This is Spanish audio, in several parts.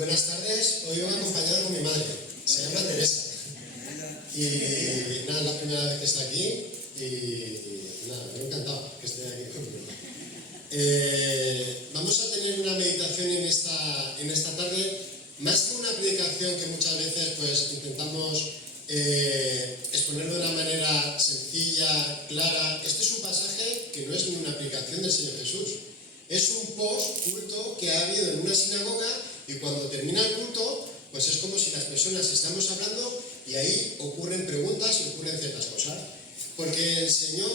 Buenas tardes, hoy vengo acompañado con mi madre, se llama Teresa. Y nada, es la primera vez que está aquí y nada, me ha encantado que esté aquí conmigo. Vamos a tener una meditación en esta tarde, más que una predicación que muchas veces pues intentamos exponerlo de una manera sencilla, clara. Este es un pasaje que no es ni una aplicación del Señor Jesús, es un post-culto que ha habido en una sinagoga y cuando termina el culto, pues es como si las personas estamos hablando y ahí ocurren preguntas y ocurren ciertas cosas. Porque el Señor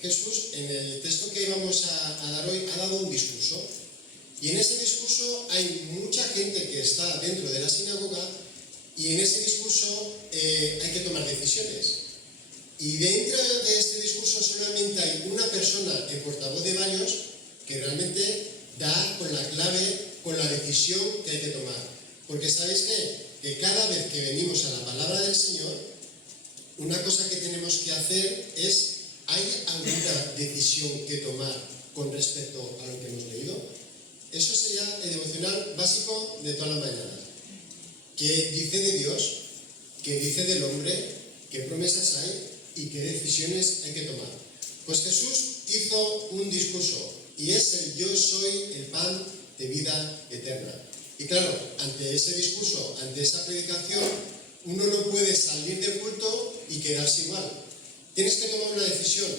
Jesús, en el texto que vamos a dar hoy, ha dado un discurso. Y en ese discurso hay mucha gente que está dentro de la sinagoga y en ese discurso hay que tomar decisiones. Y dentro de este discurso solamente hay una persona, el portavoz de varios, que realmente da con la clave, con la decisión que hay que tomar. Porque ¿sabéis qué? Que cada vez que venimos a la palabra del Señor, una cosa que tenemos que hacer es, ¿hay alguna decisión que tomar con respecto a lo que hemos leído? Eso sería el devocional básico de toda la mañana. ¿Qué dice de Dios? ¿Qué dice del hombre? ¿Qué promesas hay? ¿Y qué decisiones hay que tomar? Pues Jesús hizo un discurso y es el yo soy el pan de vida eterna. Y claro, ante ese discurso, ante esa predicación, uno no puede salir del culto y quedarse igual. Tienes que tomar una decisión,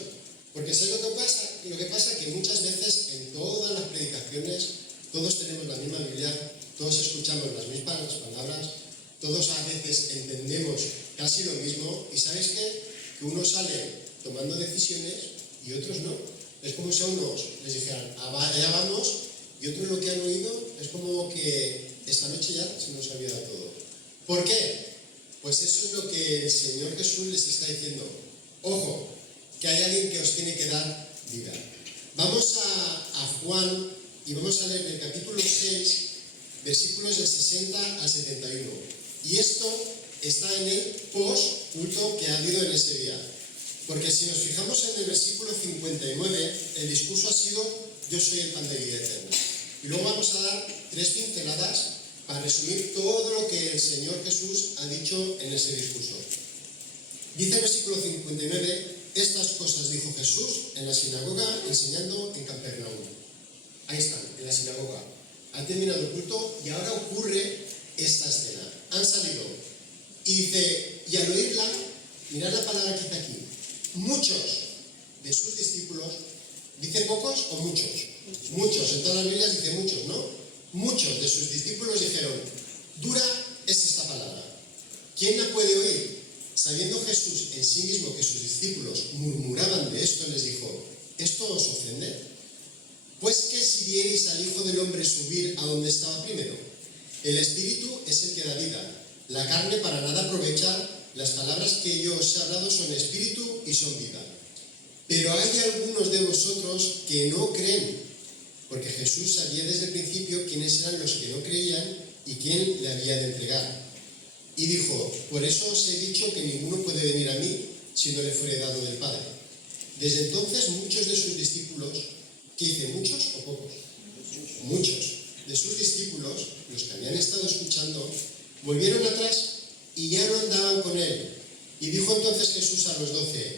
porque ¿sabes lo que pasa? Lo que pasa es que muchas veces en todas las predicaciones todos tenemos la misma Biblia, todos escuchamos las mismas palabras, todos a veces entendemos casi lo mismo y ¿sabes qué? Que unos salen tomando decisiones y otros no. Es como si a unos les dijeran, allá vamos, y otros lo que han oído es como que esta noche ya se nos olvida todo. ¿Por qué? Pues eso es lo que el Señor Jesús les está diciendo. Ojo, que hay alguien que os tiene que dar vida. Vamos a Juan y vamos a leer del capítulo 6, versículos del 60 al 71. Y esto está en el post-culto que ha habido en ese día. Porque si nos fijamos en el versículo 59, el discurso ha sido yo soy el pan de vida eterna. Y luego vamos a dar 3 pinceladas para resumir todo lo que el Señor Jesús ha dicho en ese discurso. Dice el versículo 59, estas cosas dijo Jesús en la sinagoga enseñando en Capernaum. Ahí están, en la sinagoga. Ha terminado el culto y ahora ocurre esta escena. Han salido y dice, y al oírla, mirad la palabra que está aquí, muchos de sus discípulos, ¿dice pocos o muchos? Muchos, en todas las Biblias dice muchos, ¿no? Muchos de sus discípulos dijeron, dura es esta palabra. ¿Quién la puede oír? Sabiendo Jesús en sí mismo que sus discípulos murmuraban de esto, les dijo, ¿esto os ofende? Pues que si vierais al Hijo del Hombre subir a donde estaba primero, el Espíritu es el que da vida, la carne para nada aprovecha, las palabras que yo os he hablado son espíritu y son vida. Pero hay algunos de vosotros que no creen, porque Jesús sabía desde el principio quiénes eran los que no creían y quién le había de entregar. Y dijo, por eso os he dicho que ninguno puede venir a mí si no le fuere dado del Padre. Desde entonces muchos de sus discípulos, ¿qué dice? ¿Muchos o pocos? Muchos de sus discípulos, los que habían estado escuchando, volvieron atrás y ya no andaban con él. Y dijo entonces Jesús a los 12,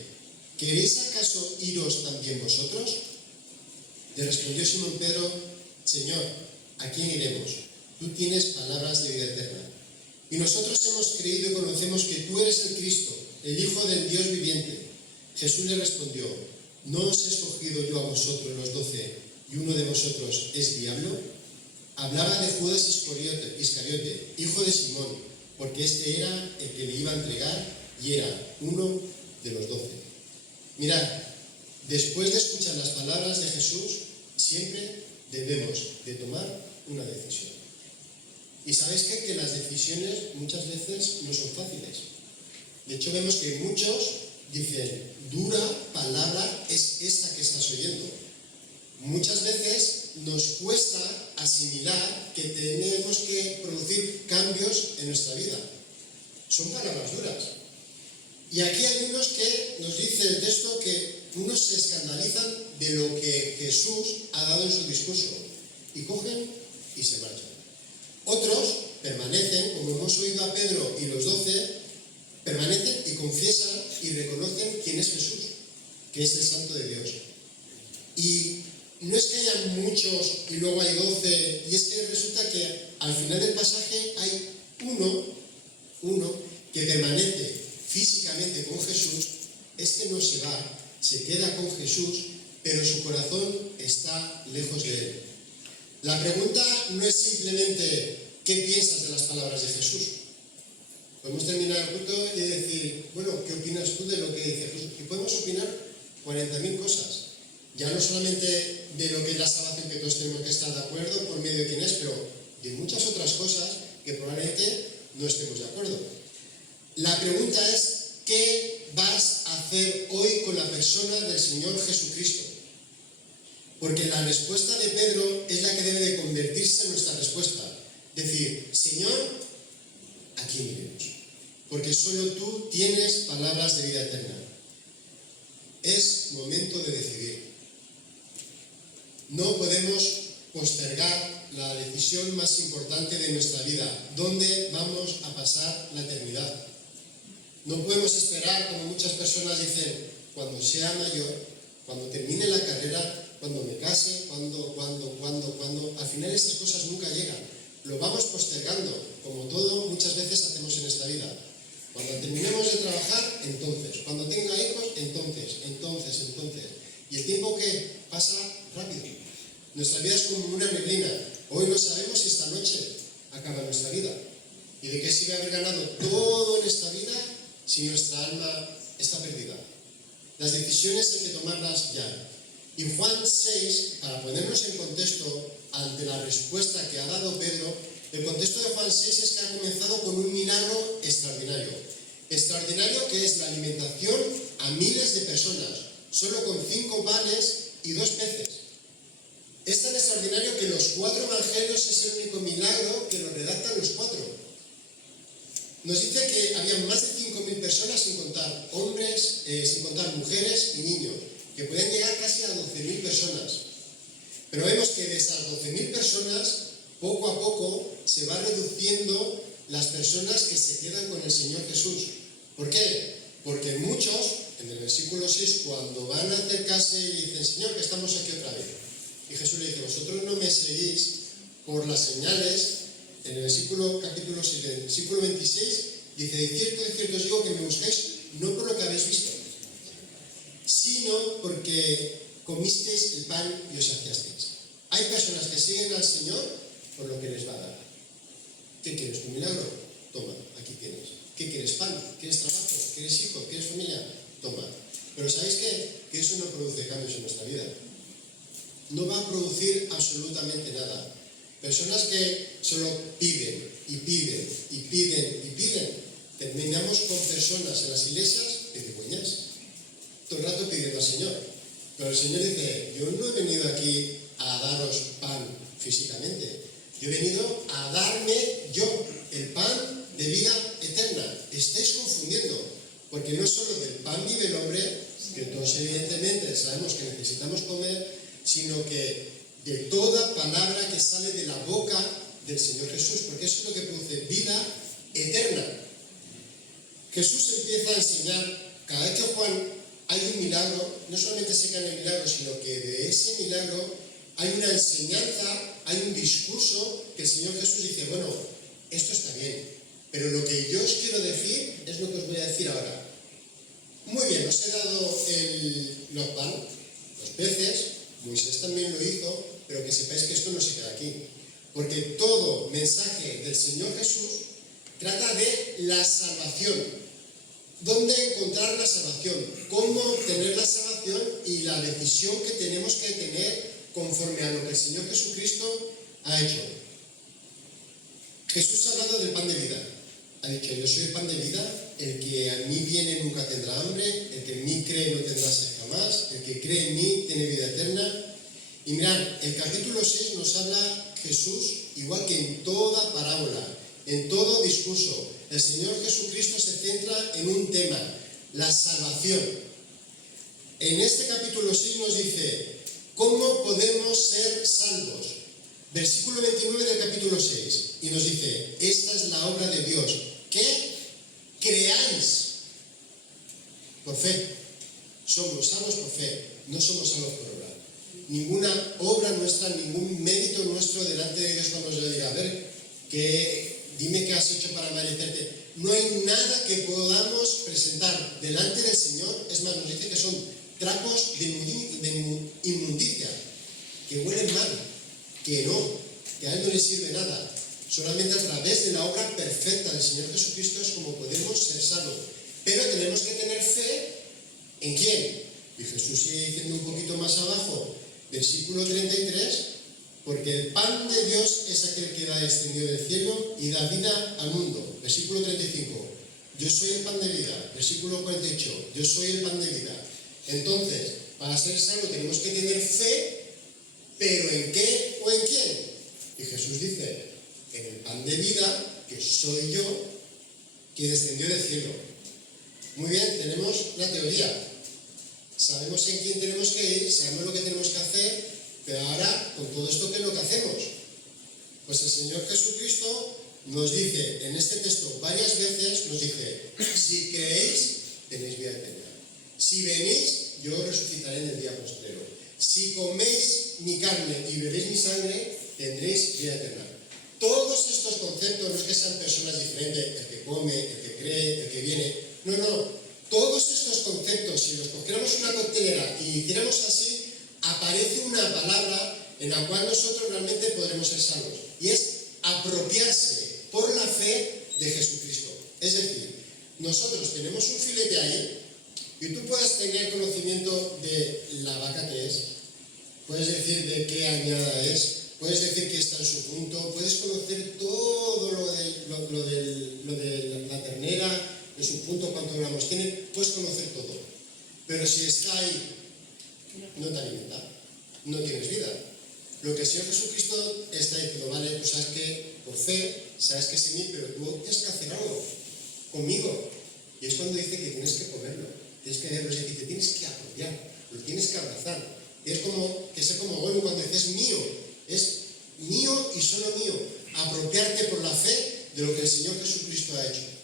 ¿queréis acaso iros también vosotros? Le respondió Simón Pedro, Señor, ¿a quién iremos? Tú tienes palabras de vida eterna. Y nosotros hemos creído y conocemos que tú eres el Cristo, el Hijo del Dios viviente. Jesús le respondió, ¿no os he escogido yo a vosotros los 12 y uno de vosotros es diablo? Hablaba de Judas Iscariote, hijo de Simón, porque este era el que le iba a entregar y era uno de los 12. Mirad, después de escuchar las palabras de Jesús, siempre debemos de tomar una decisión. Y ¿sabéis qué? Que las decisiones muchas veces no son fáciles. De hecho, vemos que muchos dicen, dura palabra es esta que estás oyendo. Muchas veces nos cuesta asimilar que tenemos que producir cambios en nuestra vida. Son palabras duras. Y aquí hay unos que nos dice el texto que unos se escandalizan de lo que Jesús ha dado en su discurso y cogen y se marchan. Otros permanecen, como hemos oído a Pedro y los 12, permanecen y confiesan y reconocen quién es Jesús, que es el Santo de Dios. Y no es que haya muchos y luego hay 12, y es que resulta que al final del pasaje hay uno que permanece físicamente con Jesús. Este no se va, se queda con Jesús, pero su corazón está lejos de él. La pregunta no es simplemente ¿qué piensas de las palabras de Jesús? Podemos terminar el culto y decir, bueno, ¿qué opinas tú de lo que dice Jesús? Y podemos opinar 40.000 cosas. Ya no solamente de lo que es la salvación, que todos tenemos que estar de acuerdo por medio de quién es, pero de muchas otras cosas que probablemente no estemos de acuerdo. La pregunta es, ¿qué vas a hacer hoy con la persona del Señor Jesucristo? Porque la respuesta de Pedro es la que debe de convertirse en nuestra respuesta. Decir, Señor, ¿a quién iremos? Porque solo tú tienes palabras de vida eterna. Es momento de decidir. No podemos postergar la decisión más importante de nuestra vida. ¿Dónde vamos a pasar la eternidad? No podemos esperar, como muchas personas dicen, cuando sea mayor, cuando termine la carrera, cuando me case, cuando. Al final estas cosas nunca llegan. Lo vamos postergando, como todo muchas veces hacemos en esta vida. Cuando terminemos de trabajar, entonces. Cuando tenga hijos, entonces. Y el tiempo que pasa rápido. Nuestra vida es como una neblina. Hoy no sabemos si esta noche acaba nuestra vida. ¿Y de qué sirve haber ganado todo en esta vida si nuestra alma está perdida? Las decisiones hay que tomarlas ya. Y Juan 6, para ponernos en contexto ante la respuesta que ha dado Pedro, el contexto de Juan 6 es que ha comenzado con un milagro extraordinario. Extraordinario, que es la alimentación a miles de personas, solo con 5 panes y 2 peces. Es tan extraordinario que los 4 evangelios es el único milagro que lo redactan los 4. Nos dice que había más de 5.000 personas, sin contar hombres, sin contar mujeres y niños, que podían llegar casi a 12.000 personas. Pero vemos que de esas 12.000 personas, poco a poco se va reduciendo las personas que se quedan con el Señor Jesús. ¿Por qué? Porque muchos, en el versículo 6, cuando van a acercarse y dicen, Señor, que estamos aquí otra vez. Y Jesús le dice, vosotros no me seguís por las señales. En el capítulo 6, en el versículo 26, dice, de cierto os digo que me buscáis no por lo que habéis visto, sino porque comisteis el pan y os saciasteis. Hay personas que siguen al Señor por lo que les va a dar. ¿Qué quieres? ¿Tu milagro? Toma, aquí tienes. ¿Qué quieres? ¿Pan? ¿Quieres trabajo? ¿Quieres hijo? ¿Quieres familia? Toma. Pero ¿sabéis qué? Que eso no produce cambios en nuestra vida. No va a producir absolutamente nada. Personas que solo piden y piden y piden y piden. Terminamos con personas en las iglesias de cigüeñas, todo el rato pidiendo al Señor. Pero el Señor dice, yo no he venido aquí a daros pan físicamente. Yo he venido a darme yo el pan de vida eterna. Estáis confundiendo, porque no solo del pan vive el hombre, que todos evidentemente sabemos que necesitamos comer, sino que de toda palabra que sale de la boca del Señor Jesús, porque eso es lo que produce vida eterna. Jesús empieza a enseñar, cada vez que Juan hay un milagro, no solamente se cae en el milagro, sino que de ese milagro hay una enseñanza, hay un discurso que el Señor Jesús dice, bueno, esto está bien, pero lo que yo os quiero decir es lo que os voy a decir ahora. Muy bien, os he dado los pan, los peces, Moisés también lo hizo, pero que sepáis que esto no se queda aquí. Porque todo mensaje del Señor Jesús trata de la salvación. ¿Dónde encontrar la salvación? ¿Cómo obtener la salvación? Y la decisión que tenemos que tener conforme a lo que el Señor Jesucristo ha hecho. Jesús ha hablado del pan de vida. Ha dicho, yo soy el pan de vida, el que a mí viene nunca tendrá hambre, el que en mí cree no tendrá sed jamás, el que cree en mí tiene vida eterna. Y mirad, el capítulo 6 nos habla Jesús, igual que en toda parábola, en todo discurso. El Señor Jesucristo se centra en un tema, la salvación. En este capítulo 6 nos dice, ¿cómo podemos ser salvos? Versículo 29 del capítulo 6. y nos dice, esta es la obra de Dios, que creáis por fe. Somos salvos por fe, no somos salvos por obra. Ninguna obra nuestra, ningún mérito nuestro delante de Dios cuando nos diga, a ver, dime qué has hecho para merecerte. No hay nada que podamos presentar delante del Señor. Es más, nos dice que son trapos de inmundicia, que huelen mal, que a Él no le sirve nada. Solamente a través de la obra perfecta del Señor Jesucristo es como podemos ser salvos. Pero tenemos que tener fe ¿en quién? Y Jesús sigue diciendo un poquito más abajo, versículo 33, porque el pan de Dios es aquel que da descendido del cielo y da vida al mundo. Versículo 35, yo soy el pan de vida. Versículo 48, yo soy el pan de vida. Entonces, para ser salvo tenemos que tener fe, pero ¿en qué o en quién? Y Jesús dice, en el pan de vida, que soy yo, que descendió del cielo. Muy bien, tenemos la teoría. Sabemos en quién tenemos que ir, sabemos lo que tenemos que hacer, pero ahora, con todo esto, ¿qué es lo que hacemos? Pues el Señor Jesucristo nos dice, en este texto varias veces, nos dice, si creéis, tenéis vida eterna. Si venís, yo os resucitaré en el día postrero. Si coméis mi carne y bebéis mi sangre, tendréis vida eterna. Todos estos conceptos no es que sean personas diferentes, el que come, el que cree, el que viene. No. Todos estos conceptos, si los cogiéramos una coctelera y hiciéramos así, aparece una palabra en la cual nosotros realmente podremos ser salvos. Y es apropiarse por la fe de Jesucristo. Es decir, nosotros tenemos un filete ahí y tú puedes tener conocimiento de la vaca que es, puedes decir de qué añada es, puedes decir que está en su punto, puedes conocer todo lo de la ternera, en su punto, cuántos gramos tiene, puedes conocer todo. Pero si está ahí, no te alimenta, no tienes vida. Lo que el Señor Jesucristo está diciendo, vale, pues sabes que por fe, sabes que es en mí, pero tú tienes que hacer algo conmigo. Y es cuando dice que tienes que comerlo, tienes que verlo, es decir, te tienes que apropiar, lo tienes que abrazar. Y es como que ser como bueno cuando dices mío, es mío y solo mío. Apropiarte por la fe de lo que el Señor Jesucristo ha hecho.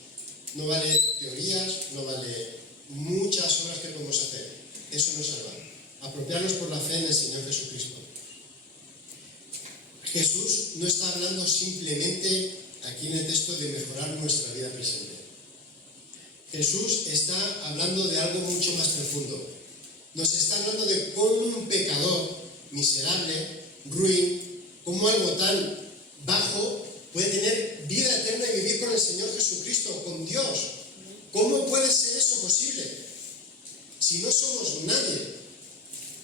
No vale teorías, no vale muchas obras que podemos hacer. Eso no salva. Apropiarnos por la fe en el Señor Jesucristo. Jesús no está hablando simplemente aquí en el texto de mejorar nuestra vida presente. Jesús está hablando de algo mucho más profundo. Nos está hablando de cómo un pecador miserable, ruin, cómo algo tan bajo puede tener vida eterna y vivir con el Señor Jesucristo, con Dios. ¿Cómo puede ser eso posible? Si no somos nadie,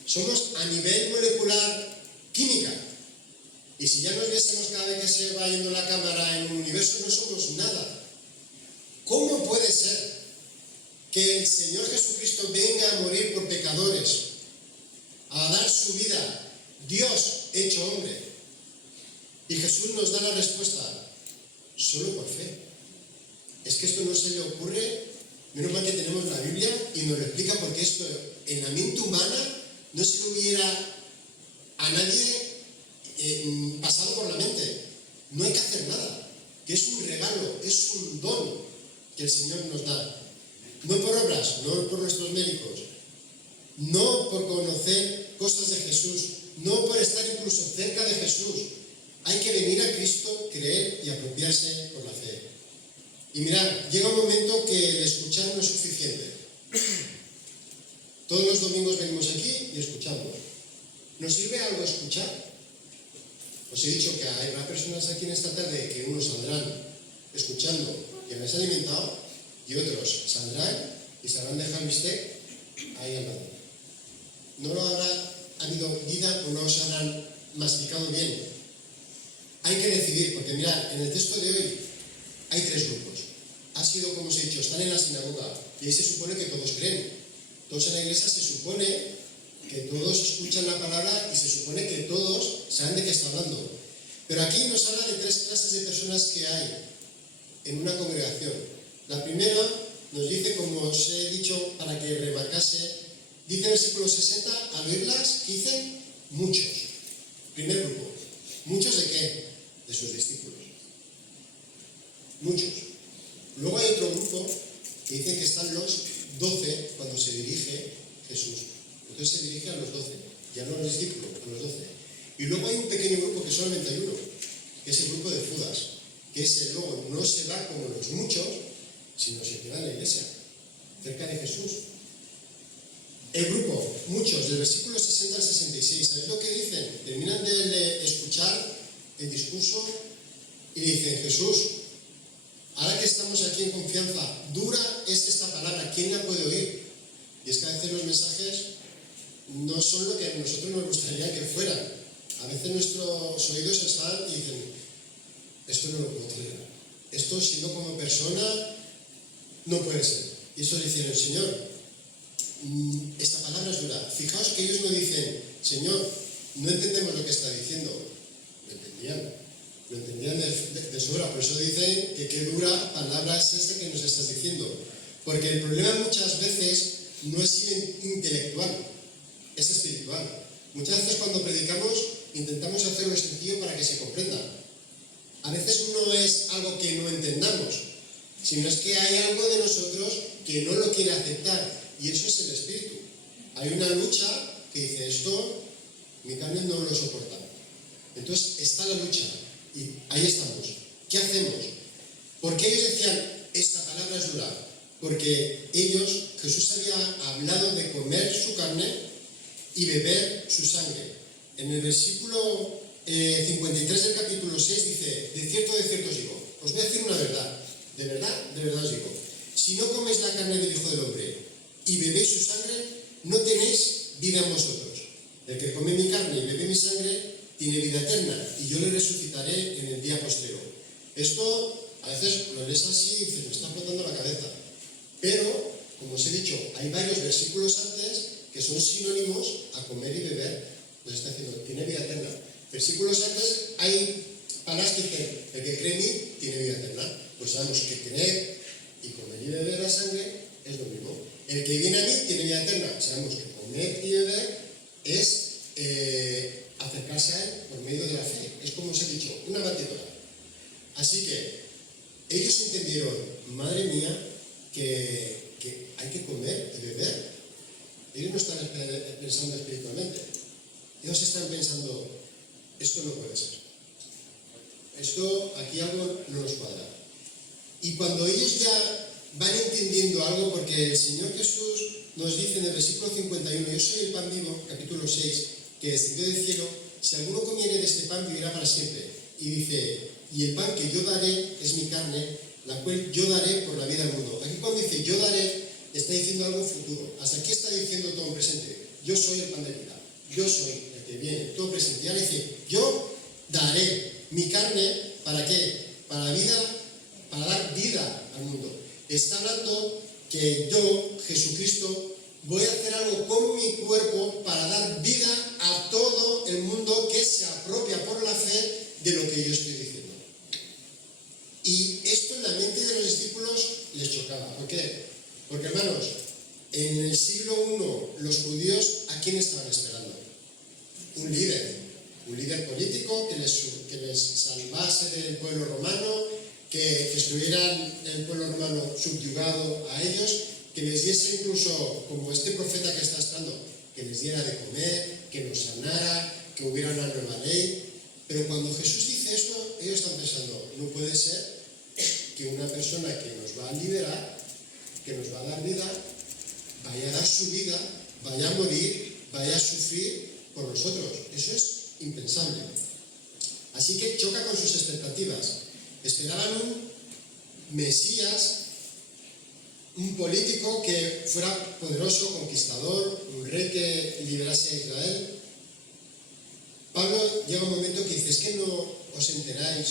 somos a nivel molecular química. Y si ya nos viésemos cada vez que se va yendo la cámara en el universo, no somos nada. ¿Cómo puede ser que el Señor Jesucristo venga a morir por pecadores, a dar su vida, Dios hecho hombre? Y Jesús nos da la respuesta, solo por fe. Es que esto no se le ocurre, menos mal que tenemos la Biblia y nos lo explica, porque esto en la mente humana no se le hubiera a nadie pasado por la mente. No hay que hacer nada, que es un regalo, es un don que el Señor nos da. No por obras, no por nuestros méritos, no por conocer cosas de Jesús, no por estar incluso cerca de Jesús. Hay que venir a Cristo, creer y apropiarse por la fe. Y mirad, llega un momento que el escuchar no es suficiente. Todos los domingos venimos aquí y escuchamos. ¿Nos sirve algo escuchar? Os he dicho que habrá personas aquí en esta tarde que unos saldrán escuchando y habrán alimentado, y otros saldrán y se habrán dejado el bistec ahí al lado. No lo habrá habido vida o no os habrán masticado bien. Hay que decidir, porque mirad, en el texto de hoy hay tres grupos. Ha sido, como os he dicho, están en la sinagoga y ahí se supone que todos creen. Todos en la iglesia se supone que todos escuchan la palabra y se supone que todos saben de qué está hablando. Pero aquí nos habla de tres clases de personas que hay en una congregación. La primera nos dice, como os he dicho para que remarcase, dice el versículo 60, al oírlas, ¿qué dicen? Muchos. Primer grupo. ¿Muchos de qué? De sus discípulos. muchos. Luego hay otro grupo que dicen que están los 12 cuando se dirige Jesús. Entonces se dirige a los 12, ya no a los discípulos, a los 12. Y luego hay un pequeño grupo que son 91, que es el grupo de Judas, que ese luego no se va como los muchos, sino se queda en la iglesia, cerca de Jesús. El grupo, muchos, del versículo 60 al 66, ¿sabéis lo que dicen? Terminan de escuchar el discurso y dicen: Jesús, ahora que estamos aquí en confianza, dura es esta palabra, ¿quién la puede oír? Y es que a veces los mensajes no son lo que a nosotros nos gustaría que fueran. A veces nuestros oídos están y dicen: esto no lo puedo tolerar, esto siendo como persona no puede ser. Y eso le dijeron: Señor, esta palabra es dura. Fijaos que ellos no dicen: Señor, no entendemos lo que está diciendo. Lo entendían de sobra. Por eso dicen que qué dura palabra es esta que nos estás diciendo. Porque el problema muchas veces no es intelectual, es espiritual. Muchas veces cuando predicamos intentamos hacerlo sencillo para que se comprenda. A veces no es algo que no entendamos, sino es que hay algo de nosotros que no lo quiere aceptar, y eso es el espíritu. Hay una lucha que dice: esto mi carne no lo soporta. Entonces está la lucha y ahí estamos. ¿Qué hacemos? ¿Por qué ellos decían esta palabra es dura? Porque Jesús había hablado de comer su carne y beber su sangre. En el versículo 53 del capítulo 6 dice: de cierto os digo, os voy a decir una verdad, de verdad os digo, si no coméis la carne del Hijo del Hombre y bebéis su sangre, no tenéis vida en vosotros. El que come mi carne y bebe mi sangre tiene vida eterna, y yo le resucitaré en el día postrero. Esto a veces lo lees así y dices: me está explotando la cabeza. Pero, como os he dicho, hay varios versículos antes que son sinónimos a comer y beber. Nos está diciendo: tiene vida eterna. Versículos antes hay palabras que dicen: el que cree en mí tiene vida eterna. Pues sabemos que creer y comer y beber la sangre es lo mismo. El que viene a mí tiene vida eterna. Sabemos que comer y beber es acercarse a él por medio de la fe. Es como os he dicho, una batidora. Así que ellos entendieron: madre mía, que hay que comer y beber. Ellos no están pensando espiritualmente. Ellos están pensando: esto no puede ser. Esto, aquí algo no nos cuadra. Y cuando ellos ya van entendiendo algo, porque el Señor Jesús nos dice en el versículo 51, yo soy el pan vivo, capítulo 6, que descendió del cielo, si alguno comiere de este pan vivirá para siempre. Y dice: y el pan que yo daré es mi carne, la cual yo daré por la vida del mundo. Aquí cuando dice yo daré, está diciendo algo futuro. Hasta aquí está diciendo todo en presente. Yo soy el pan de vida. Yo soy el que viene, todo presente. Y ahora dice: yo daré mi carne, ¿para qué? Para vida, para dar vida al mundo. Está hablando que yo, Jesucristo, voy a hacer algo con mi cuerpo para dar vida a todo el mundo que se apropia por la fe de lo que yo estoy diciendo. Y esto en la mente de los discípulos les chocaba. ¿Por qué? Porque, hermanos, en el siglo I los judíos, ¿a quién estaban esperando? Un líder político que les salvase del pueblo romano, que estuvieran el pueblo romano subyugado a ellos, que les diese incluso, como este profeta que está estando, que les diera de comer, que los sanara, que hubiera una nueva ley. Pero cuando Jesús dice esto, ellos están pensando: no puede ser que una persona que nos va a liberar, que nos va a dar vida, vaya a dar su vida, vaya a morir, vaya a sufrir por nosotros. Eso es impensable. Así que choca con sus expectativas. Esperaban un Mesías, un político que fuera poderoso, conquistador, un rey que liberase a Israel. Pablo llega un momento que dice: es que no os enteráis,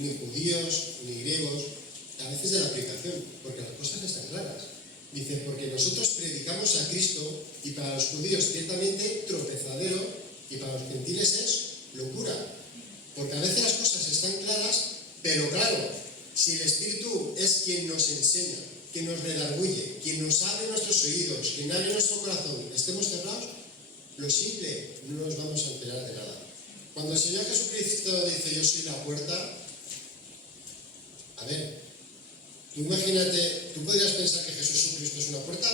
ni judíos, ni griegos, a veces de la aplicación, porque las cosas están claras. Dice: porque nosotros predicamos a Cristo, y para los judíos ciertamente tropezadero, y para los gentiles es locura. Porque a veces las cosas están claras, pero claro, si el Espíritu es quien nos enseña, quien nos redarguye, quien nos abre nuestros oídos, quien abre nuestro corazón, estemos cerrados, lo simple, no nos vamos a enterar de nada. Cuando el Señor Jesucristo dice: yo soy la puerta, a ver, Tú imagínate, ¿tú podrías pensar que Jesucristo es una puerta?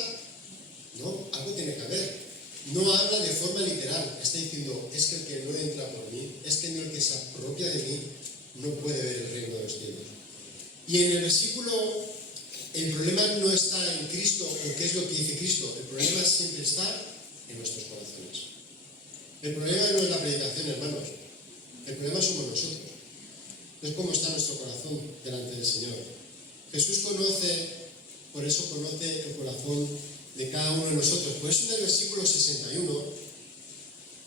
No, algo tiene que haber. No habla de forma literal, está diciendo, es que el que no entra por mí, es que el que se apropia de mí, no puede ver el reino de los cielos. Y en el versículo, el problema no está en Cristo o qué es lo que dice Cristo, el problema siempre está en nuestros corazones. El problema no es la predicación, hermanos, el problema somos nosotros. Es cómo está nuestro corazón delante del Señor. Jesús conoce, por eso conoce el corazón de cada uno de nosotros. Por eso en el versículo 61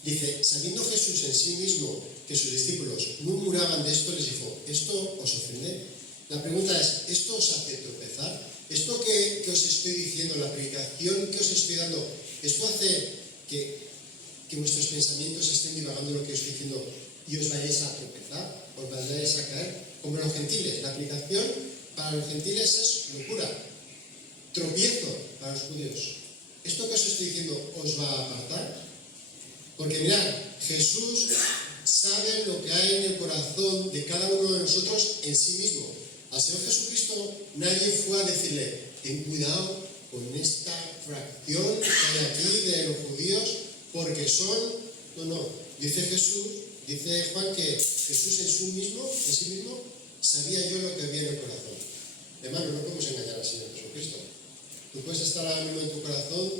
dice, sabiendo Jesús en sí mismo que sus discípulos murmuraban de esto, les dijo, ¿esto os ofende? La pregunta es, ¿esto os hace tropezar? ¿Esto que os estoy diciendo, la predicación que os estoy dando, esto hace que vuestros pensamientos estén divagando lo que os estoy diciendo y os vayáis a tropezar, os vayáis a caer? Como los gentiles, la predicación para los gentiles es locura, tropiezo para los judíos. ¿Esto que os estoy diciendo os va a apartar? Porque mirad, Jesús sabe lo que hay en el corazón de cada uno de nosotros en sí mismo. Al Señor Jesucristo nadie fue a decirle, ten cuidado con esta fracción que hay aquí de los judíos, porque son... No, dice Jesús, dice Juan que Jesús en sí mismo sabía yo lo que había en el corazón. Hermano, no podemos engañar al Señor Jesucristo. Tú puedes estar ahora mismo en tu corazón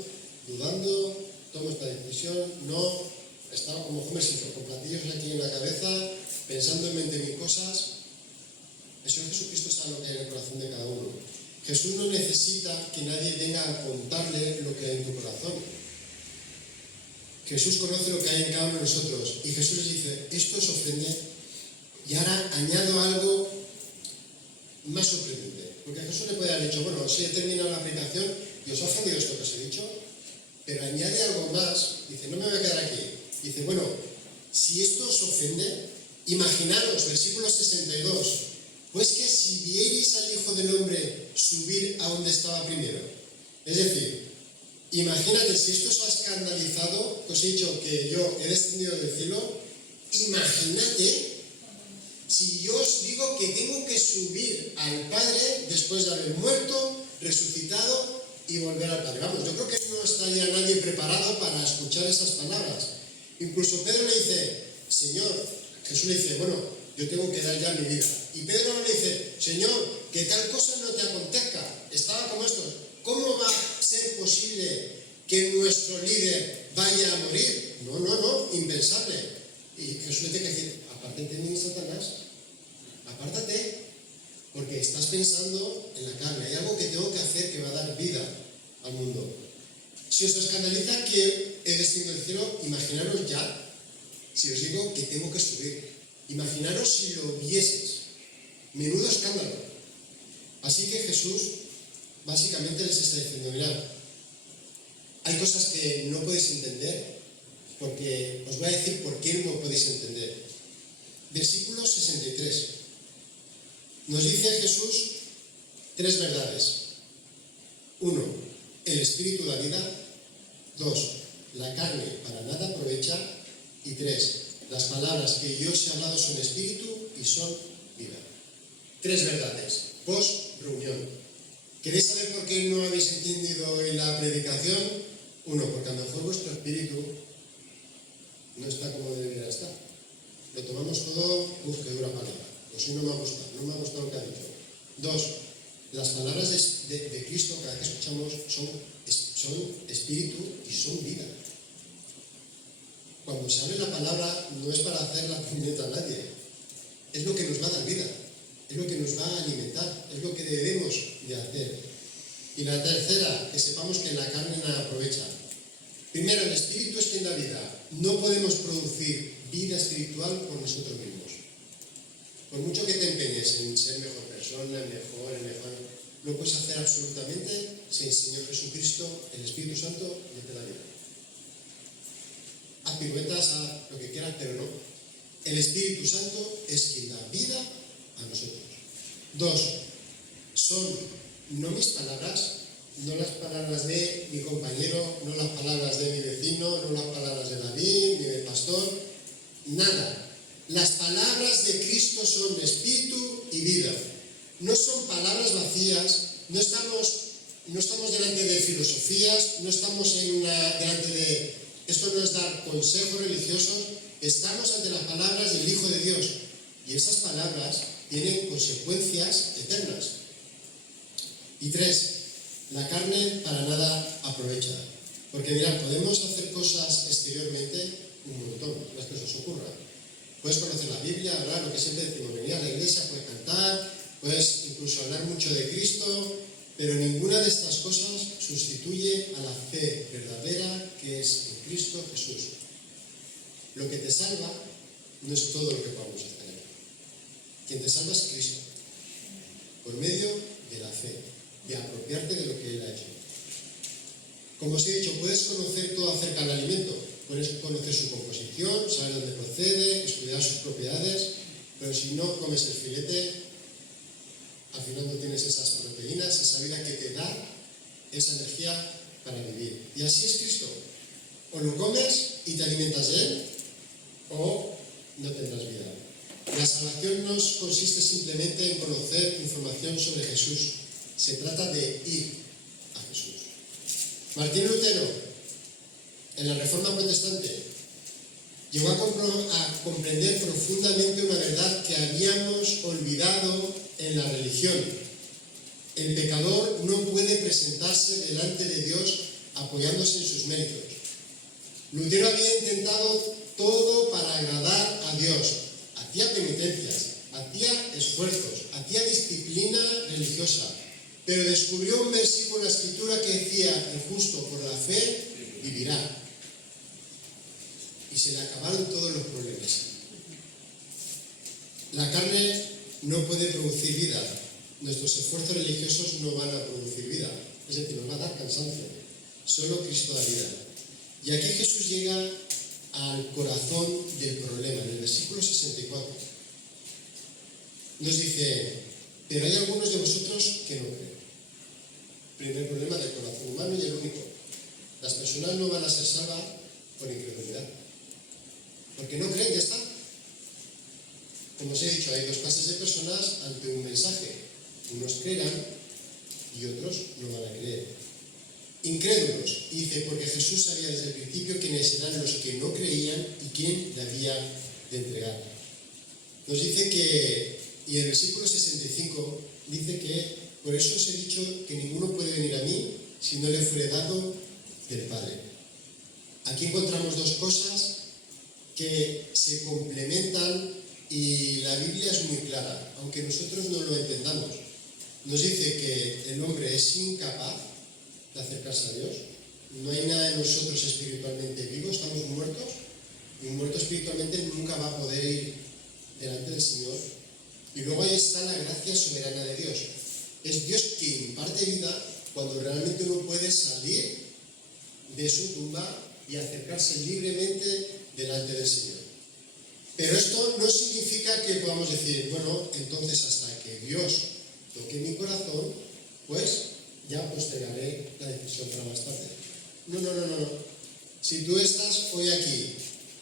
dudando, tomo esta decisión, no, estaba como Homercito, con platillos aquí en la cabeza, pensando en 20.000 cosas. El Señor Jesucristo sabe lo que hay en el corazón de cada uno. Jesús no necesita que nadie venga a contarle lo que hay en tu corazón. Jesús conoce lo que hay en cada uno de nosotros y Jesús les dice, esto os ofende. Y ahora añado algo más sorprendente, porque Jesús le puede haber dicho, bueno, sí he terminado la predicación y os ha ofendido esto que os he dicho, pero añade algo más, dice, no me voy a quedar aquí, dice, bueno, si esto os ofende, imaginaros, versículo 62, pues que si vierais al Hijo del Hombre subir a donde estaba primero, es decir, imagínate, si esto os ha escandalizado, que os he dicho que yo he descendido del cielo, imagínate si yo os digo que tengo que subir al Padre después de haber muerto, resucitado y volver al Padre. Vamos, yo creo que no estaría nadie preparado para escuchar esas palabras. Incluso Pedro le dice, Señor, Jesús le dice, bueno, yo tengo que dar ya mi vida. Y Pedro le dice, Señor, que tal cosa no te acontezca. Estaba como esto. ¿Cómo va a ser posible que nuestro líder vaya a morir? No, impensable. Y Jesús le tiene que decir, apártate de mí, Satanás, apártate, porque estás pensando en la carne. Hay algo que tengo que hacer que va a dar vida al mundo. Si os escandaliza que he descendido del cielo, imaginaros ya, si os digo que tengo que subir. Imaginaros si lo vieseis. Menudo escándalo. Así que Jesús básicamente les está diciendo, mirad, hay cosas que no podéis entender, porque os voy a decir por qué no podéis entender. Versículo 63. Nos dice Jesús 3 verdades. 1. El espíritu da vida. 2. La carne para nada aprovecha. Y 3. Las palabras que yo os he hablado son espíritu y son vida. 3 verdades. Post reunión. ¿Queréis saber por qué no habéis entendido hoy la predicación? 1. Porque a lo mejor vuestro espíritu no está como debería estar. Lo tomamos todo, que dura palabra. Pues sí, no me ha gustado lo que ha dicho. 2. Las palabras de Cristo, cada vez que escuchamos, son espíritu y son vida. Cuando se abre la palabra, no es para hacer la puñeta a nadie. Es lo que nos va a dar vida. Es lo que nos va a alimentar. Es lo que debemos de hacer. Y la tercera, que sepamos que la carne nada aprovecha. Primero, el espíritu es quien da vida. No podemos producir vida espiritual por nosotros mismos. Por mucho que te empeñes en ser mejor persona, mejor, no puedes hacer absolutamente sin el Señor Jesucristo, el Espíritu Santo, ya te da vida. Haz piruetas, haz lo que quieras, pero no. El Espíritu Santo es quien da vida a nosotros. 2. Son no mis palabras, no las palabras de mi compañero, no las palabras de mi vecino, no las palabras de David, ni del pastor, nada. Las palabras de Cristo son espíritu y vida. no son palabras vacías, no estamos delante de filosofías, no estamos delante de... Esto no es dar consejos religiosos, estamos ante las palabras del Hijo de Dios. Y esas palabras tienen consecuencias eternas. Y 3, la carne para nada aprovecha. Porque mirad, podemos hacer cosas exteriormente un montón, las que os ocurran. Puedes conocer la Biblia, hablar lo que siempre decimos, venir a la iglesia, puedes cantar, puedes incluso hablar mucho de Cristo, pero ninguna de estas cosas sustituye a la fe verdadera que es en Cristo Jesús. Lo que te salva no es todo lo que podamos hacer. Quien te salva es Cristo, por medio de la fe, de apropiarte de lo que Él ha hecho. Como os he dicho, puedes conocer todo acerca del alimento, puedes conocer su composición, saber dónde procede, estudiar sus propiedades, pero si no comes el filete, al final no tienes esas proteínas, esa vida que te da esa energía para vivir. Y así es Cristo. O lo comes y te alimentas de Él, o no tendrás vida. La salvación no consiste simplemente en conocer información sobre Jesús. Se trata de ir a Jesús. Martín Lutero, en la Reforma Protestante, llegó a comprender profundamente una verdad que habíamos olvidado en la religión. El pecador no puede presentarse delante de Dios apoyándose en sus méritos. Lutero había intentado todo para agradar a Dios. Hacía penitencias, hacía esfuerzos, hacía disciplina religiosa, pero descubrió un versículo en la Escritura que decía: el justo por la fe vivirá. Y se le acabaron todos los problemas. La carne no puede producir vida. Nuestros esfuerzos religiosos no van a producir vida. Es decir, nos va a dar cansancio. Solo Cristo da vida. Y aquí Jesús llega al corazón del problema, en el versículo 64. Nos dice: pero hay algunos de vosotros que no creen. Primer problema del corazón humano y el único. Las personas no van a ser salvas por incredulidad. Porque no creen, ya está. Como os he dicho, hay dos clases de personas ante un mensaje. Unos creerán y otros no van a creer. Incrédulos. Y dice, porque Jesús sabía desde el principio quiénes eran los que no creían y quién le había de entregar. Nos dice que, y en el versículo 65, dice que por eso os he dicho que ninguno puede venir a mí si no le fuere dado del Padre. Aquí encontramos dos cosas que se complementan y la Biblia es muy clara, aunque nosotros no lo entendamos. Nos dice que el hombre es incapaz de acercarse a Dios. No hay nada en nosotros espiritualmente vivo, estamos muertos, y un muerto espiritualmente nunca va a poder ir delante del Señor. Y luego ahí está la gracia soberana de Dios. Es Dios quien imparte vida cuando realmente uno puede salir de su tumba y acercarse libremente delante del Señor. Pero esto no significa que podamos decir, bueno, entonces hasta que Dios toque mi corazón, pues ya postergaré la decisión para más tarde. No. Si tú estás hoy aquí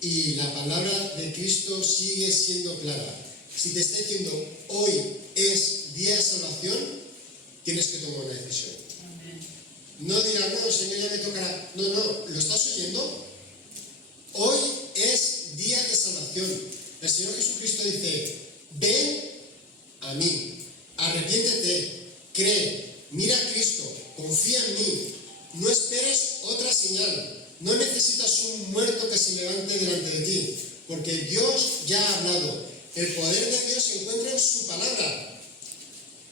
y la palabra de Cristo sigue siendo clara, si te está diciendo hoy es día de salvación, tienes que tomar una decisión. No dirás, no, Señor, ya me tocará. No, ¿lo estás oyendo? Hoy es día de salvación. El Señor Jesucristo dice, ven a mí, arrepiéntete, cree, mira a Cristo, confía en mí, no esperes otra señal, no necesitas un muerto que se levante delante de ti, porque Dios ya ha hablado. El poder de Dios se encuentra en su palabra.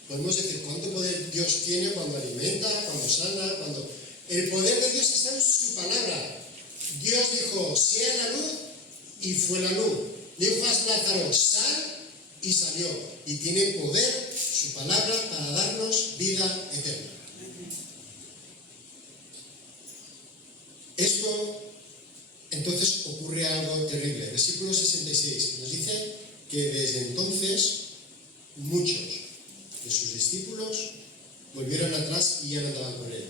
Podemos decir cuánto poder Dios tiene cuando alimenta, cuando sana, cuando... El poder de Dios está en su palabra. Dios dijo, sea la luz, y fue la luz. Dijo a Lázaro, sal, y salió. Y tiene poder su palabra para darnos vida eterna. Esto, entonces, ocurre algo terrible. Versículo 66 nos dice que desde entonces muchos de sus discípulos volvieron atrás y ya no andaban con él.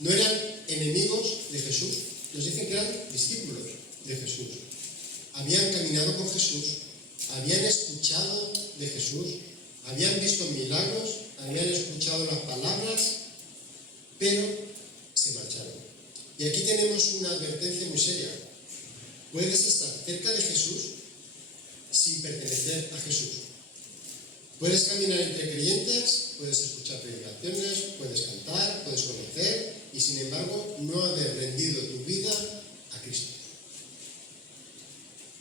No eran enemigos de Jesús, nos dicen que eran discípulos de Jesús. Habían caminado con Jesús, habían escuchado de Jesús, habían visto milagros, habían escuchado las palabras, pero se marcharon. Y aquí tenemos una advertencia muy seria. Puedes estar cerca de Jesús sin pertenecer a Jesús. Puedes caminar entre creyentes, puedes escuchar predicaciones, puedes cantar, puedes conocer y sin embargo no haber rendido tu vida a Cristo.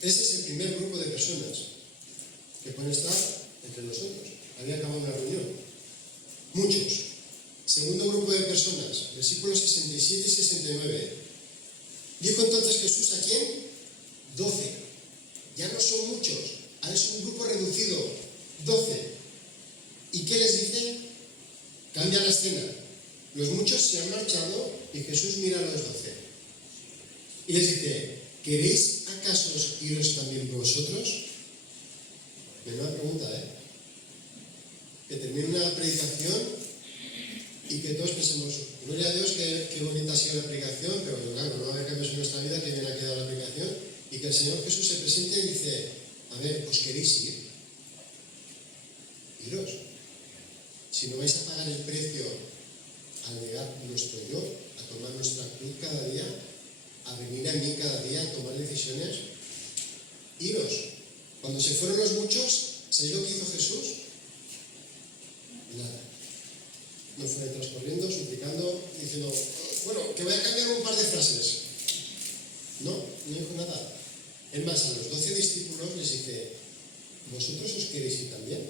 Ese es el primer grupo de personas que pueden estar entre nosotros. Había acabado una reunión. Muchos. Segundo grupo de personas, versículos 67 y 69. Dijo entonces Jesús a quién? 12. Ya no son muchos, ahora es un grupo reducido. 12. ¿Y qué les dice? Cambia la escena. Los muchos se han marchado y Jesús mira a los 12. Y les dice, ¿queréis acaso iros también vosotros? Menuda pregunta, ¿eh? Que termine una predicación y que todos pensemos, gloria a Dios, qué bonita ha sido la predicación, pero claro, no va a haber cambios en nuestra vida, que bien ha quedado la predicación, y que el Señor Jesús se presente y dice, a ver, ¿os queréis ir? Iros. Si no vais a pagar el precio al negar nuestro yo, a tomar nuestra cruz cada día, a venir a mí cada día, a tomar decisiones, iros. Cuando se fueron los muchos, ¿sabéis lo que hizo Jesús? Nada. No fue detrás corriendo, suplicando, diciendo, bueno, que voy a cambiar un par de frases. No, no dijo nada. Es más, a los 12 discípulos les dice, ¿vosotros os queréis ir también?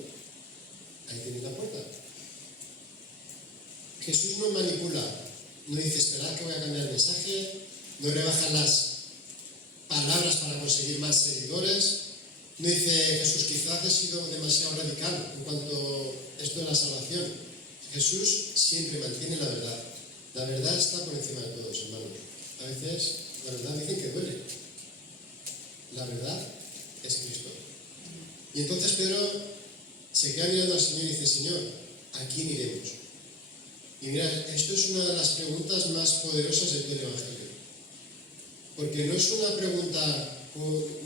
Ahí tenéis la puerta. Jesús no manipula, no dice, esperad que voy a cambiar el mensaje, no rebaja las palabras para conseguir más seguidores, no dice, Jesús, quizás he sido demasiado radical en cuanto a esto de la salvación. Jesús siempre mantiene la verdad. La verdad está por encima de todos, hermanos. A veces la verdad dicen que duele. La verdad es Cristo. Y entonces Pedro se queda mirando al Señor y dice, Señor, ¿a quién iremos? Y mirad, esto es una de las preguntas más poderosas de todo el Evangelio. Porque no es una pregunta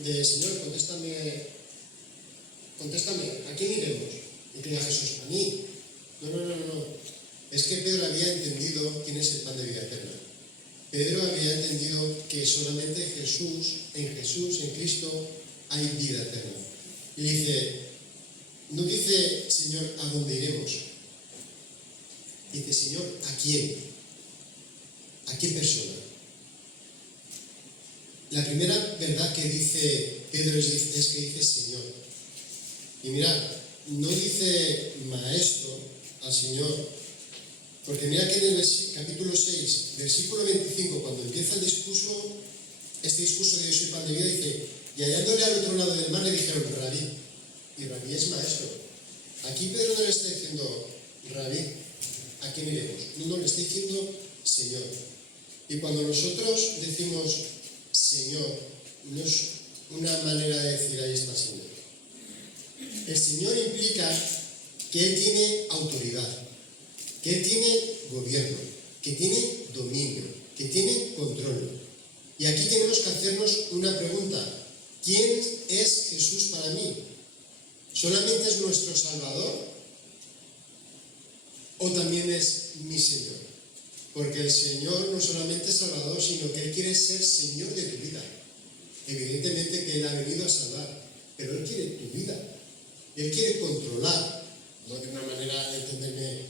de, Señor, contéstame, ¿a quién iremos? Y que diga Jesús, a mí. No. Es que Pedro había entendido quién es el pan de vida eterna. Pedro había entendido que solamente en Jesús, en Cristo, hay vida eterna. Y dice, no dice, Señor, ¿a dónde iremos? Dice, Señor, ¿a quién? ¿A qué persona? La primera verdad que dice Pedro es que dice Señor. Y mirad, no dice maestro al Señor, porque mira que en el capítulo 6, versículo 25, cuando empieza el discurso, este discurso de Yo soy pan de vida, dice, y hallándole al otro lado del mar le dijeron, Rabí, y Rabí es maestro. Aquí Pedro no le está diciendo, Rabí, ¿a quién iremos? No, le está diciendo Señor. Y cuando nosotros decimos Señor, no es una manera de decir ahí está el Señor. El Señor implica que Él tiene autoridad, que Él tiene gobierno, que tiene dominio, que tiene control. Y aquí tenemos que hacernos una pregunta. ¿Quién es Jesús para mí? ¿Solamente es nuestro Salvador? ¿O también es mi Señor? Porque el Señor no solamente es Salvador, sino que Él quiere ser Señor de tu vida. Evidentemente que Él ha venido a salvar, pero Él quiere tu vida. Él quiere controlar, no de una manera de entenderme,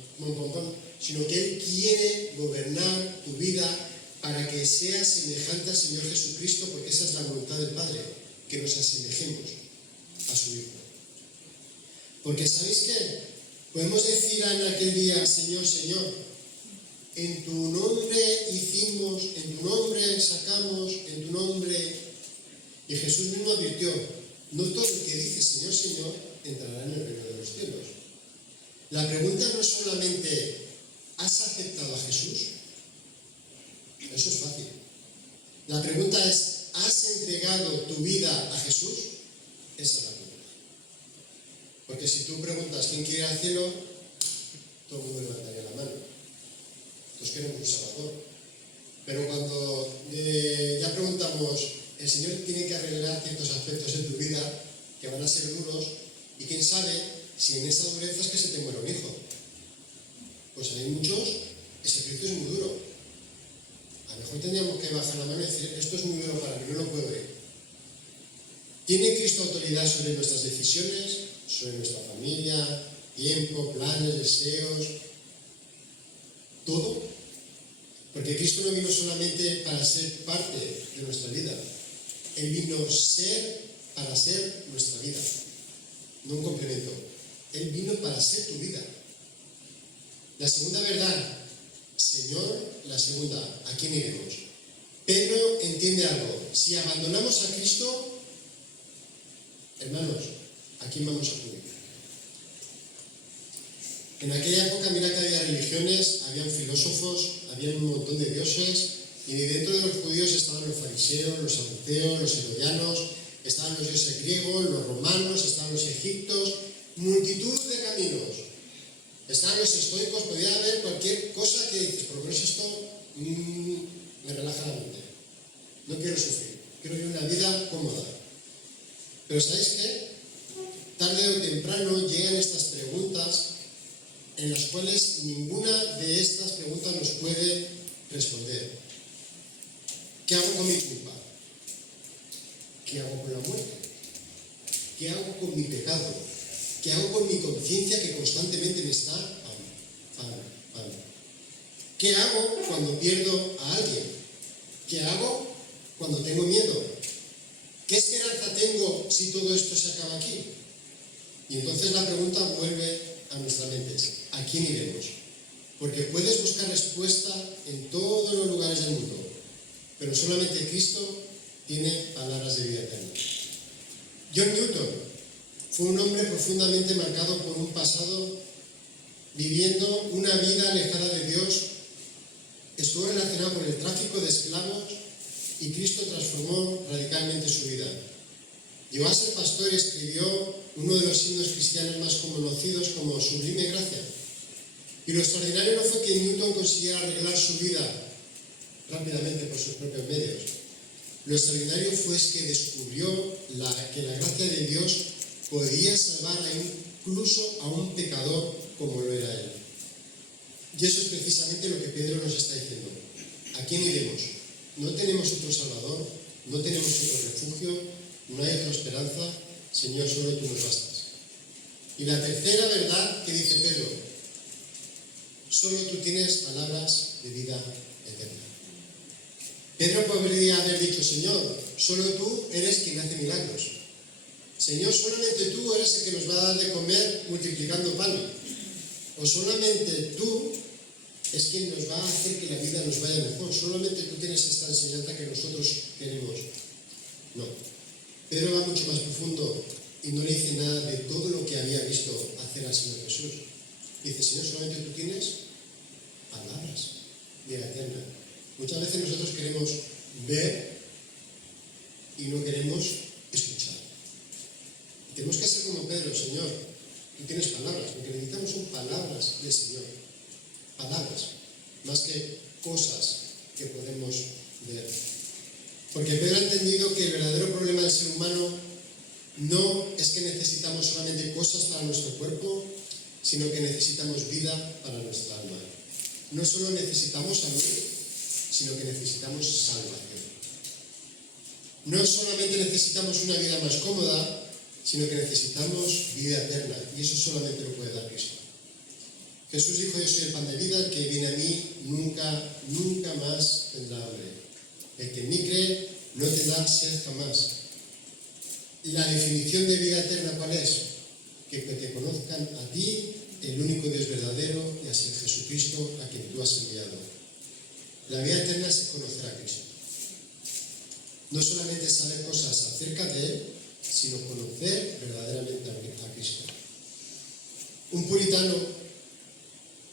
sino que Él quiere gobernar tu vida para que seas semejante al Señor Jesucristo, porque esa es la voluntad del Padre, que nos asemejemos a su Hijo. Porque ¿sabéis qué? Podemos decir en aquel día, Señor, Señor, en tu nombre hicimos, en tu nombre sacamos, en tu nombre... Y Jesús mismo advirtió, no todo el que dice Señor, Señor, entrará en el reino de los cielos. La pregunta no es solamente, ¿has aceptado a Jesús? Eso es fácil. La pregunta es, ¿has entregado tu vida a Jesús? Esa es la pregunta. Porque si tú preguntas quién quiere ir al cielo, todo el mundo levantaría la mano. Todos queremos un Salvador. Pero cuando ya preguntamos, el Señor tiene que arreglar ciertos aspectos en tu vida que van a ser duros, y quién sabe si en esa dureza es que se te muere un hijo. Pues hay muchos, ese precio es muy duro. A lo mejor tendríamos que bajar la mano y decir, esto es muy duro para mí, no lo puedo ir. ¿Tiene Cristo autoridad sobre nuestras decisiones, sobre nuestra familia, tiempo, planes, deseos? ¿Todo? Porque Cristo no vino solamente para ser parte de nuestra vida. Él vino para ser nuestra vida, no un complemento. Él vino para ser tu vida. La segunda verdad, Señor, la segunda, ¿a quién iremos? Pedro entiende algo. Si abandonamos a Cristo, hermanos, ¿a quién vamos a acudir? En aquella época, mira que había religiones, habían filósofos, había un montón de dioses, y dentro de los judíos estaban los fariseos, los saduceos, los herodianos, estaban los dioses griegos, los romanos, estaban los egiptos, multitud de caminos. Estaban los estoicos, podía haber cualquier cosa que dices, por lo menos esto me relaja la mente. No quiero sufrir, quiero vivir una vida cómoda. Pero ¿sabéis qué? Tarde o temprano llegan estas preguntas en las cuales ninguna de estas preguntas nos puede responder. ¿Qué hago con mi culpa? ¿Qué hago con la muerte? ¿Qué hago con mi pecado? ¿Qué hago con mi conciencia que constantemente me está pam? ¿Qué hago cuando pierdo a alguien? ¿Qué hago cuando tengo miedo? ¿Qué esperanza tengo si todo esto se acaba aquí? Y entonces la pregunta vuelve a nuestras mentes. ¿A quién iremos? Porque puedes buscar respuesta en todos los lugares del mundo, pero solamente Cristo tiene palabras de vida eterna. John Newton fue un hombre profundamente marcado por un pasado, viviendo una vida alejada de Dios. Estuvo relacionado con el tráfico de esclavos y Cristo transformó radicalmente su vida. Llegó a ser pastor y escribió uno de los himnos cristianos más conocidos como Sublime Gracia. Y lo extraordinario no fue que Newton consiguiera arreglar su vida rápidamente por sus propios medios. Lo extraordinario fue que descubrió que la gracia de Dios podía salvar incluso a un pecador como lo era él. Y eso es precisamente lo que Pedro nos está diciendo. ¿A quién iremos? No tenemos otro Salvador, no tenemos otro refugio, no hay otra esperanza. Señor, solo tú nos bastas. Y la tercera verdad que dice Pedro, solo tú tienes palabras de vida eterna. Pedro podría haber dicho, Señor, solo tú eres quien hace milagros. Señor, solamente tú eres el que nos va a dar de comer multiplicando pan. O solamente tú es quien nos va a hacer que la vida nos vaya mejor. Solamente tú tienes esta enseñanza que nosotros queremos. No. Pedro va mucho más profundo y no le dice nada de todo lo que había visto hacer al Señor Jesús. Dice, Señor, solamente tú tienes palabras de vida eterna. Muchas veces nosotros queremos ver y no queremos escuchar. Y tenemos que ser como Pedro, Señor, tú tienes palabras. Lo que necesitamos son palabras del Señor. Palabras, más que cosas que podemos ver. Porque Pedro ha entendido que el verdadero problema del ser humano no es que necesitamos solamente cosas para nuestro cuerpo, sino que necesitamos vida para nuestra alma. No solo necesitamos salud, sino que necesitamos salvación. No solamente necesitamos una vida más cómoda, sino que necesitamos vida eterna, y eso solamente lo puede dar Cristo. Jesús dijo, yo soy el pan de vida, el que viene a mí nunca más tendrá hambre. El que en mí cree no tendrá sed jamás. La definición de vida eterna, ¿cuál es? Que te conozcan a ti, el único Dios verdadero, y a Jesucristo, a quien tú has enviado. La vida eterna es conocer a Cristo. No solamente saber cosas acerca de Él, sino conocer verdaderamente a Cristo. Un puritano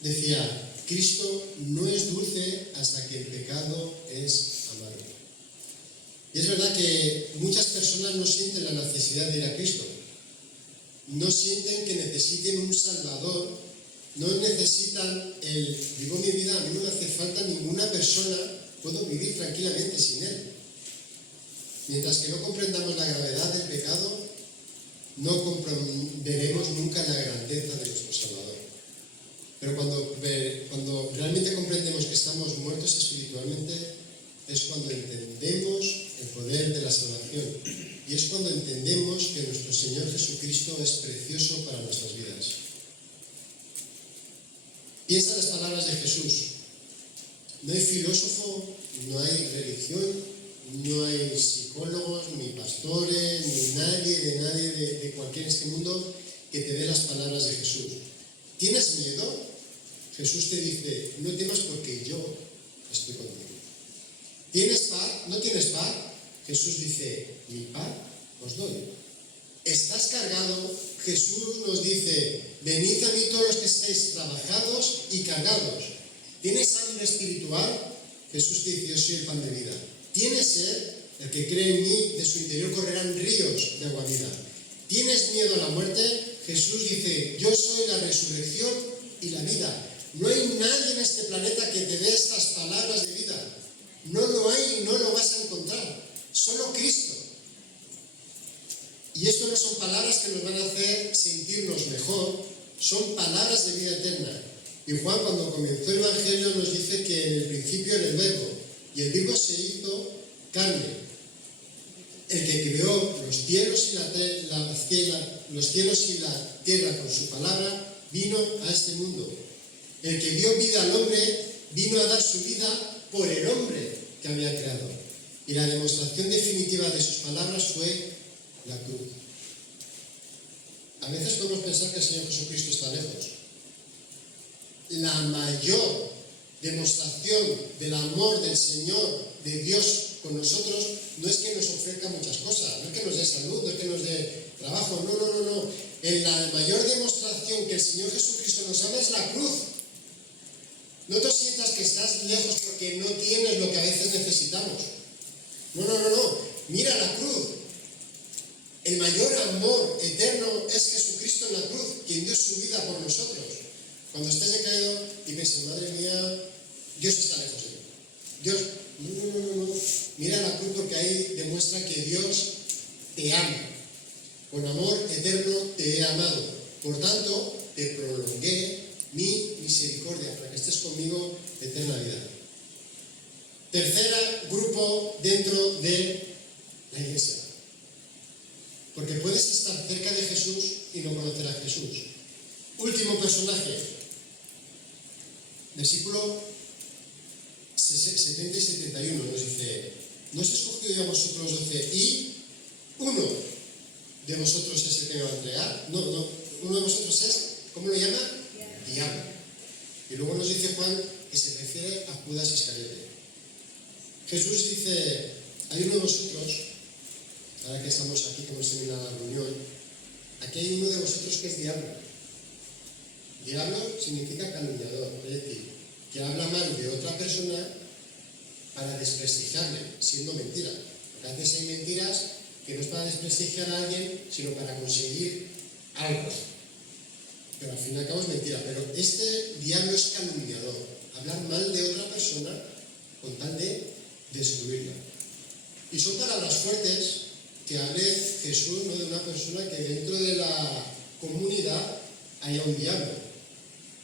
decía, Cristo no es dulce hasta que el pecado es amargo. Y es verdad que muchas personas no sienten la necesidad de ir a Cristo. No sienten que necesiten un Salvador. No necesitan vivo mi vida, a mí no me hace falta ninguna persona, puedo vivir tranquilamente sin Él. Mientras que no comprendamos la gravedad del pecado, no comprenderemos nunca la grandeza de nuestro Salvador. Pero cuando realmente comprendemos que estamos muertos espiritualmente, es cuando entendemos el poder de la salvación. Y es cuando entendemos que nuestro Señor Jesucristo es precioso para nuestras vidas. Piensa en las palabras de Jesús. No hay filósofo, no hay religión, no hay psicólogos, ni pastores, ni nadie de cualquier en este mundo que te dé las palabras de Jesús. ¿Tienes miedo? Jesús te dice, no temas porque yo estoy contigo. ¿Tienes paz? ¿No tienes paz? Jesús dice, mi paz os doy. ¿Estás cargado? Jesús nos dice, venid a mí todos los que estáis trabajados y cargados. ¿Tienes hambre espiritual? Jesús te dice, yo soy el pan de vida. ¿Tienes sed? El que cree en mí, de su interior correrán ríos de agua viva. ¿Tienes miedo a la muerte? Jesús dice, yo soy la resurrección y la vida. No hay nadie en este planeta que te dé estas palabras de vida. No lo hay y no lo vas a encontrar. Solo Cristo. Y esto no son palabras que nos van a hacer sentirnos mejor, son palabras de vida eterna. Y Juan, cuando comenzó el Evangelio, nos dice que en el principio era el Verbo, y el Verbo se hizo carne. El que creó los cielos y la tierra con su palabra, vino a este mundo. El que dio vida al hombre, vino a dar su vida por el hombre que había creado. Y la demostración definitiva de sus palabras fue la cruz. A veces podemos pensar que el Señor Jesucristo está lejos. La mayor demostración del amor del Señor, de Dios con nosotros, no es que nos ofrezca muchas cosas, no es que nos dé salud, no es que nos dé trabajo, no. La mayor demostración que el Señor Jesucristo nos ama es la cruz. No te sientas que estás lejos porque no tienes lo que a veces necesitamos. No. Mira la cruz. El mayor amor eterno es Jesucristo en la cruz, quien dio su vida por nosotros. Cuando estés decaído y pienses, madre mía, Dios está lejos de mí. Dios, no. Mira la cruz porque ahí demuestra que Dios te ama. Con amor eterno te he amado. Por tanto, te prolongué mi misericordia para que estés conmigo de eterna vida. Tercer grupo dentro de la iglesia. Porque puedes estar cerca de Jesús y no conocer a Jesús. Último personaje. Versículo 70 y 71 nos dice, ¿no os he escogido yo a vosotros 12 y uno de vosotros es el que me va a entregar? No, uno de vosotros es, ¿cómo lo llama? Diablo. Y luego nos dice Juan que se refiere a Judas Iscariote. Jesús dice, hay uno de vosotros, ahora que estamos aquí, que hemos terminado la reunión, aquí hay uno de vosotros que es diablo. Diablo significa calumniador, es decir, que habla mal de otra persona para desprestigiarle, siendo mentira. Porque a veces hay mentiras que no es para desprestigiar a alguien, sino para conseguir algo. Pero al fin y al cabo es mentira. Pero este diablo es calumniador, hablar mal de otra persona con tal de destruirla. Y son palabras fuertes que hable Jesús, no de una persona que dentro de la comunidad haya un diablo.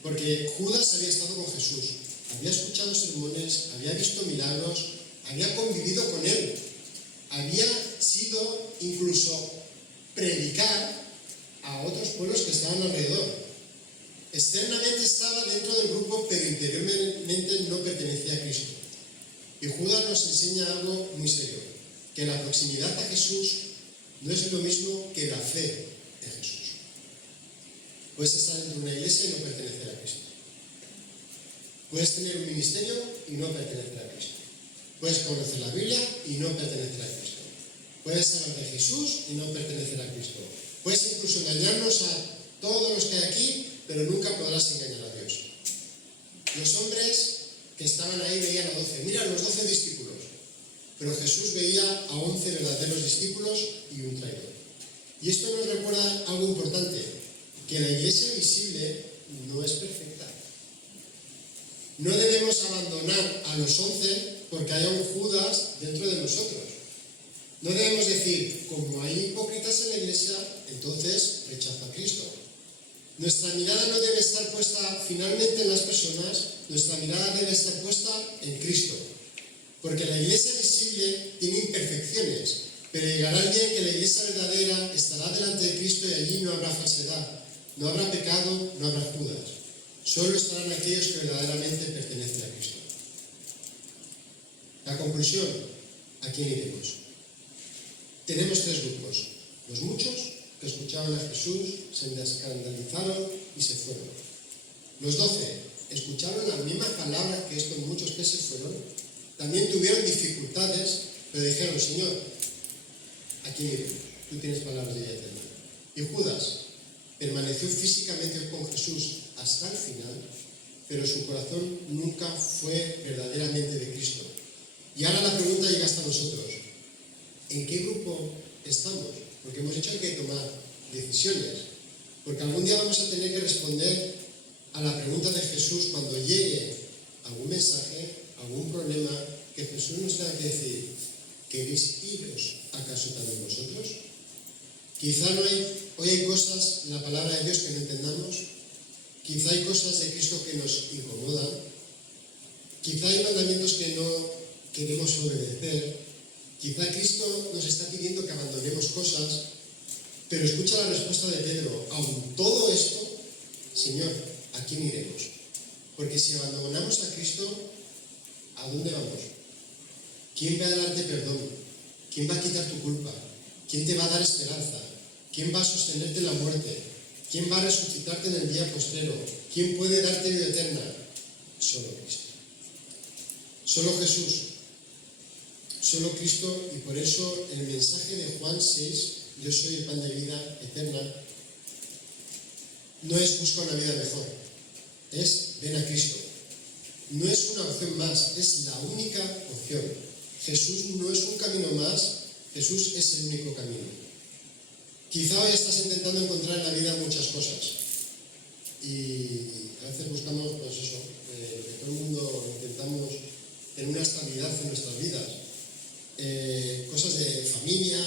Porque Judas había estado con Jesús, había escuchado sermones, había visto milagros, había convivido con él, había sido incluso predicar a otros pueblos que estaban alrededor. Externamente estaba dentro del grupo, pero interiormente no pertenecía a Cristo. Y Judas nos enseña algo muy serio, que la proximidad a Jesús no es lo mismo que la fe de Jesús. Puedes estar dentro de una iglesia y no pertenecer a Cristo. Puedes tener un ministerio y no pertenecer a Cristo. Puedes conocer la Biblia y no pertenecer a Cristo. Puedes hablar de Jesús y no pertenecer a Cristo. Puedes incluso engañarnos a todos los que hay aquí, pero nunca podrás engañar a Dios. Los hombres que estaban ahí veían a 12. Mira, los 12 discípulos. Pero Jesús veía a 11 verdaderos discípulos y un traidor. Y esto nos recuerda algo importante, que la iglesia visible no es perfecta. No debemos abandonar a los 11 porque haya un Judas dentro de nosotros. No debemos decir, como hay hipócritas en la iglesia, entonces rechazo a Cristo. Nuestra mirada no debe estar puesta finalmente en las personas, nuestra mirada debe estar puesta en Cristo. Porque la iglesia visible tiene imperfecciones, pero llegará el día en que la iglesia verdadera estará delante de Cristo y allí no habrá falsedad, no habrá pecado, no habrá Judas. Solo estarán aquellos que verdaderamente pertenecen a Cristo. La conclusión, ¿a quién iremos? Tenemos tres grupos. Los muchos que escucharon a Jesús, se escandalizaron y se fueron. Los 12 escucharon las mismas palabras que estos muchos que se fueron. También tuvieron dificultades, pero dijeron, Señor, ¿a quién iremos? Tú tienes palabras de vida eterna. Y Judas permaneció físicamente con Jesús hasta el final, pero su corazón nunca fue verdaderamente de Cristo. Y ahora la pregunta llega hasta nosotros. ¿En qué grupo estamos? Porque hemos dicho que hay que tomar decisiones. Porque algún día vamos a tener que responder a la pregunta de Jesús cuando llegue algún mensaje, algún problema, que Jesús nos tenga que decir, ¿queréis iros acaso también vosotros? Quizá hoy hay cosas en la palabra de Dios que no entendamos, quizá hay cosas de Cristo que nos incomodan, quizá hay mandamientos que no queremos obedecer, quizá Cristo nos está pidiendo que abandonemos cosas, pero escucha la respuesta de Pedro, aun todo esto, Señor, ¿a quién iremos? Porque si abandonamos a Cristo, ¿a dónde vamos? ¿Quién va a darte perdón? ¿Quién va a quitar tu culpa? ¿Quién te va a dar esperanza? ¿Quién va a sostenerte en la muerte? ¿Quién va a resucitarte en el día postrero? ¿Quién puede darte vida eterna? Solo Cristo. Solo Jesús. Solo Cristo, y por eso el mensaje de Juan 6, yo soy el pan de vida eterna, no es busca una vida mejor, es ven a Cristo. No es una opción más, es la única opción. Jesús no es un camino más, Jesús es el único camino. Quizá hoy estás intentando encontrar en la vida muchas cosas y a veces buscamos, pues eso, que todo el mundo intentamos tener una estabilidad en nuestras vidas. Cosas de familia,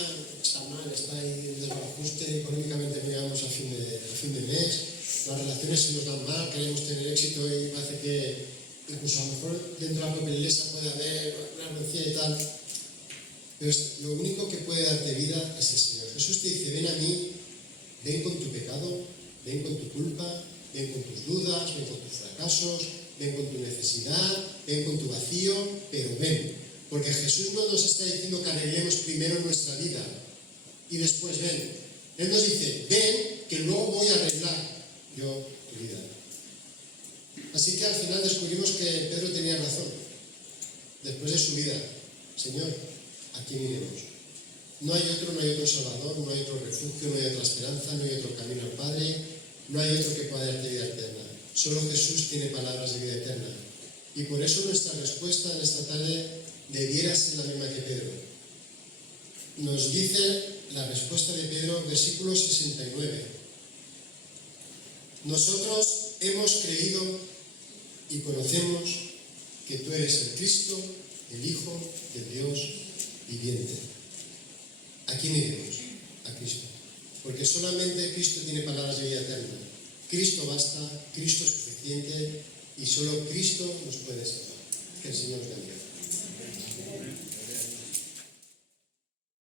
está mal, está ahí el desbarajuste, económicamente no llegamos a fin de mes, las relaciones se nos dan mal, queremos tener éxito y parece que incluso a lo mejor dentro de la propia iglesia puede haber una renuncia y tal. Pero lo único que puede darte vida es el Señor. Jesús te dice, ven a mí, ven con tu pecado, ven con tu culpa, ven con tus dudas, ven con tus fracasos, ven con tu necesidad, ven con tu vacío, pero ven. Porque Jesús no nos está diciendo que arreglemos primero nuestra vida y después ven. Él nos dice, ven, que luego voy a arreglar yo tu vida. Así que al final descubrimos que Pedro tenía razón. Después de su vida, Señor, ¿a quién iremos? No hay otro Salvador, no hay otro refugio, no hay otra esperanza, no hay otro camino al Padre, no hay otro que pueda darte vida eterna. Solo Jesús tiene palabras de vida eterna. Y por eso nuestra respuesta en esta tarde debiera ser la misma que Pedro. Nos dice la respuesta de Pedro, versículo 69. Nosotros hemos creído y conocemos que tú eres el Cristo, el Hijo de Dios viviente. ¿A quién iremos? A Cristo. Porque solamente Cristo tiene palabras de vida eterna. Cristo basta, Cristo es suficiente y solo Cristo nos puede salvar. Que el Señor os bendiga.